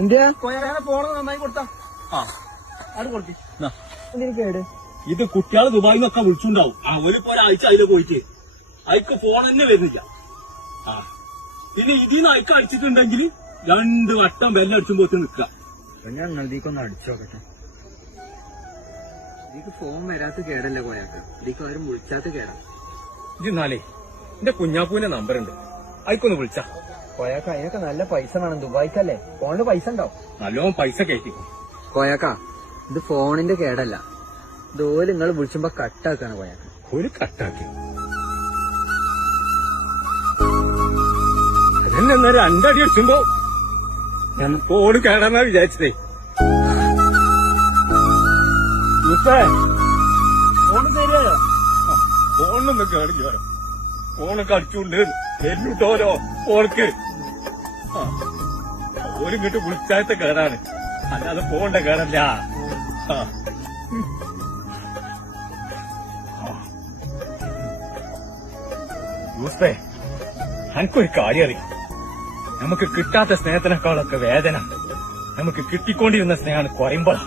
എന്തിയാ പോണത് നന്നായി കൊടുത്താ അത് കൊടുത്തി എന്തിനു കേട്? ഇത് കുട്ടികളെ ദുബായിൽ നിന്നൊക്കെ വിളിച്ചുണ്ടാവും. അവരിപ്പോ ഒരാഴ്ച അതില് പോയിട്ട് അയക്ക് ഫോൺ തന്നെ വരുന്നില്ല. പിന്നെ ഇതിന്ന് അയക്ക് അടിച്ചിട്ടുണ്ടെങ്കിൽ 2 വട്ടം ബെല്ലടിച്ചുമ്പോ നിക്ക. ഞാൻ ഇതിക്കൊന്ന് അടിച്ചോക്കട്ടെ. ഇതിക്ക് ഫോൺ വരാത്ത കേടല്ല കോയാക്ക്, ഇതിക്ക് അവരും വിളിച്ചാത്ത കേടാ. ഇന്നാലേ എന്റെ കുഞ്ഞാപ്പൂവിന്റെ നമ്പർ ഉണ്ട്, അയക്കൊന്ന് വിളിച്ചാ. കോയാക്ക അതിനൊക്കെ നല്ല പൈസ വേണം, ദുബായിക്കല്ലേ, ഫോണില് പൈസ ഉണ്ടാവും. നല്ലോണം പൈസ കയറ്റി. കോയാക്ക ഇത് ഫോണിന്റെ കേടല്ല, ഇതുപോലെ നിങ്ങൾ വിളിച്ചുമ്പോ കട്ടാക്കാണ് കോയാക്ക. ഒരു കട്ടാക്കി അതെന്നെ 2 അടി അടിച്ചുമ്പോ ഞാൻ ഫോണ് കേടാന്നാ വിചാരിച്ചതേ. ഫോണ് ശരിയായോ? ഫോണിനൊന്നും കേടില്ല, ഫോണൊക്കെ അടിച്ചുകൊണ്ട് വരുന്നുണ്ടോലോ ഫോർക്ക്. ഓരിങ്ങോട്ട് വിളിച്ചാത്ത കേടാണ്, അല്ലാതെ ഫോണിന്റെ കേടല്ല. യൂസഫേ, എനിക്കൊരു കാര്യം അറിയാം. നമുക്ക് കിട്ടാത്ത സ്നേഹത്തിനേക്കാളൊക്കെ വേദന നമുക്ക് കിട്ടിക്കൊണ്ടിരുന്ന സ്നേഹമാണ് കുറയുമ്പോഴാ.